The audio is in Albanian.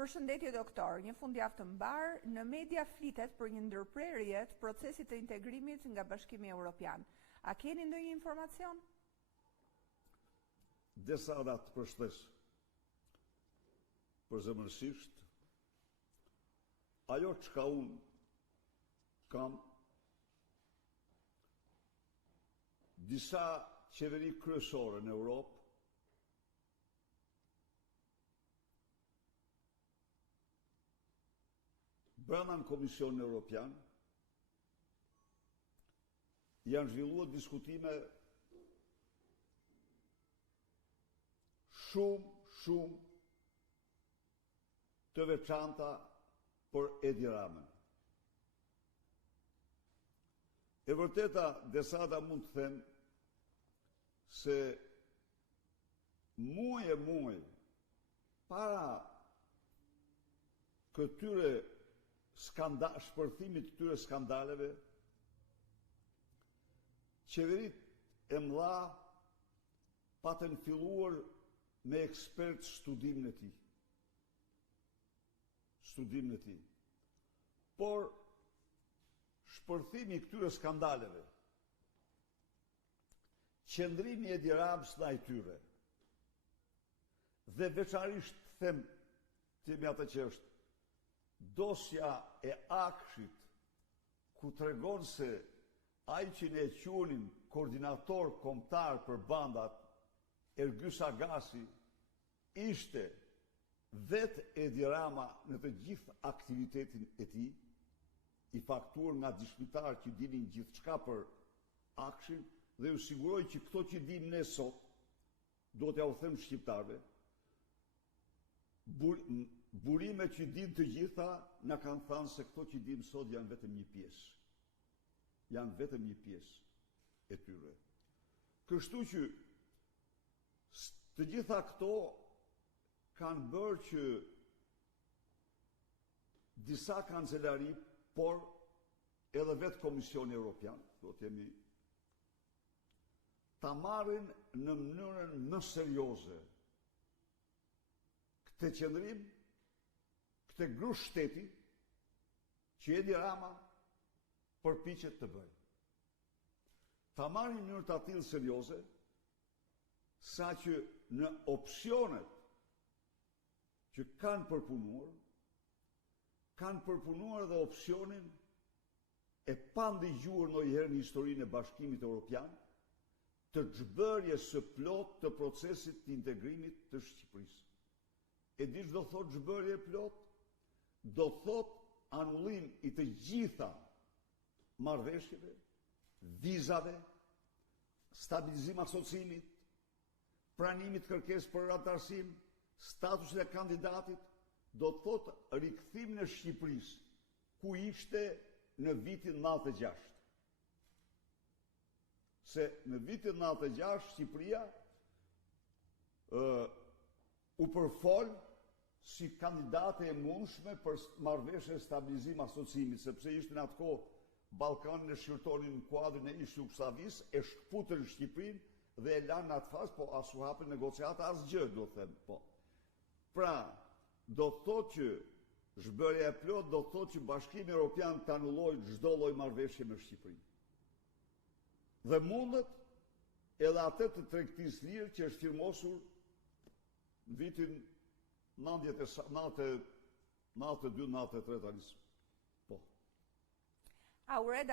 Përshëndetje doktor, një fundjavë të mbar, në media flitet për një ndërprerje të procesit të integrimit nga Bashkimi Evropian. A keni ndonjë informacion? Desa da të përshtes, përzemërsisht, ajo çka unë kam disa qeveri kryesore në Europë, brenda në Komisionin Evropian, janë zhvilluar diskutime shumë të veçanta për Edi Ramën. E vërteta, desada mund të them se muaj para këtyre shpërthimit të këtyre skandaleve, qeverit e mëdha patën filluar me ekspert studimin e tij. Por shpërthimi i këtyre skandaleve, qëndrimi i Edi Ramës ndaj tyre, dhe veçarisht them me atë që është dosja e Akshit, ku tregon se ai që ne qunim koordinator kombëtar për bandat, Ergys Agasi, ishte vetë Edi Rama në të gjithë aktivitetin e tij, i faktuar nga dëshmitar që dinin gjithçka për Akshin, dhe ju siguroj që këto që dim ne sot, do t'ja u them shqiptarëve, burime që dim të gjitha na kanë thënë se këto që dim sot janë vetëm një pjesë. Janë vetëm një pjesë e tyre. Kështu që të gjitha këto kanë bërë që disa kancelari, por edhe vetë Komisioni Evropian, do t'jemi, ta marrin në mënyrën më serioze këtë qëndrim, këtë grush shteti që Edi Rama përpiqet të bëjë. Ta marrin në mënyrë të tillë serioze, sa që në opsionet që kanë përpunuar dhe opsionin e pandëgjuar ndonjëherë në historinë e Bashkimit Evropian, të zhbërjes së plot të procesit të integrimit të Shqipërisë. E di ç'do thotë zhbërje plot? Do thotë anullim i të gjitha marrëveshjeve, vizave, stabilizim asociimit, pranimit kërkesë për antarësim, statusin e kandidatit, do të thotë rikthim në Shqipërisë, ku ishte në vitin 96. Se në vitin 96 Shqipëria u përfol si kandidate e mundshme për marrëveshje e stabilizim asociimit, sepse ishte në atë kohë Ballkanin e shqyrtonin në kuadrin e ish Jugosllavisë, e shkputën Shqipërinë dhe e lanë në atë fazë, po as u hapën negociata as gjë, do të them, po. Pra, do të thotë që zhbërja e plot do të thotë që Bashkimi Evropian të anullojë çdo lloj marrëveshje me Shqipërinë. Dhe mundet edhe atë të tregtisë lirë që është firmosur në vitin 92-93 tani. Po. Aured.